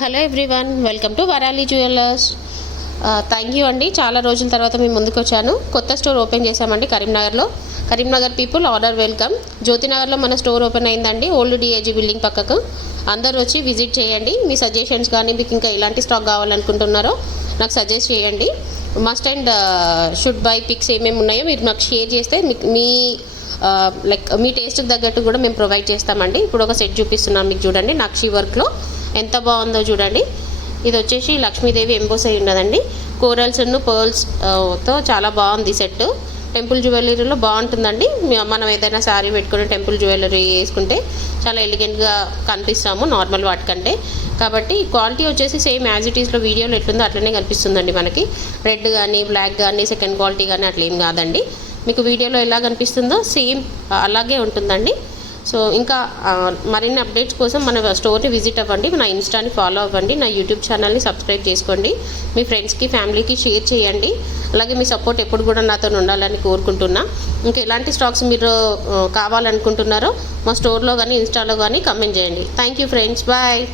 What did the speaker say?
Hello everyone, welcome to Varali jewellers. Thank you అండి. చాలా రోజుల తర్వాత మేము ముందుకు వచ్చాను. కొత్త స్టోర్ ఓపెన్ చేశామండి కరీంనగర్లో. Karimnagar people order welcome. జ్యోతినగర్లో మన స్టోర్ ఓపెన్ అయిందండి, ఓల్డ్ డిఏజీ బిల్డింగ్ పక్కకు. అందరూ వచ్చి విజిట్ చేయండి. మీ సజెషన్స్ కానీ మీకు ఇంకా ఎలాంటి స్టాక్ కావాలనుకుంటున్నారో నాకు సజెస్ట్ చేయండి. Must and should buy picks ఏమేమి ఉన్నాయో మీరు నాకు షేర్ చేస్తే మీ మీ టేస్ట్కి తగ్గట్టు కూడా మేము ప్రొవైడ్ చేస్తామండి. ఇప్పుడు ఒక సెట్ చూపిస్తున్నాం మీకు, చూడండి. నక్షి వర్క్లో ఎంత బాగుందో చూడండి. ఇది వచ్చేసి లక్ష్మీదేవి ఎంబోస్ అయి ఉన్నదండి. కోరల్స్ పర్ల్స్ తో చాలా బాగుంది సెట్. టెంపుల్ జ్యువెలరీలో బాగుంటుందండి. మనం ఏదైనా శారీ పెట్టుకుని టెంపుల్ జ్యువెలరీ వేసుకుంటే చాలా ఎలిగెంట్గా కనిపిస్తాము నార్మల్ వాటికంటే. కాబట్టి క్వాలిటీ వచ్చేసి సేమ్ యాజ్ ఇట్ ఈస్లో వీడియోలో ఎట్లుందో అట్లనే కనిపిస్తుందండి మనకి. రెడ్ కానీ బ్లాక్ కానీ సెకండ్ క్వాలిటీ కానీ అట్లా ఏం కాదండి. మీకు వీడియోలో ఎలా కనిపిస్తుందో సేమ్ అలాగే ఉంటుందండి. సో ఇంకా మరిన్ని అప్డేట్స్ కోసం మన స్టోర్ని విజిట్ అవ్వండి, నా ఇన్స్టాని ఫాలో అవ్వండి, నా యూట్యూబ్ ఛానల్ని సబ్స్క్రైబ్ చేసుకోండి, మీ ఫ్రెండ్స్కి ఫ్యామిలీకి షేర్ చేయండి. అలాగే మీ సపోర్ట్ ఎప్పుడు కూడా నాతో ఉండాలని కోరుకుంటున్నా. ఇంకా ఎలాంటి స్టాక్స్ మీరు కావాలనుకుంటున్నారో మా స్టోర్లో కానీ ఇన్స్టాలో కానీ కమెంట్ చేయండి. Thank you friends, bye.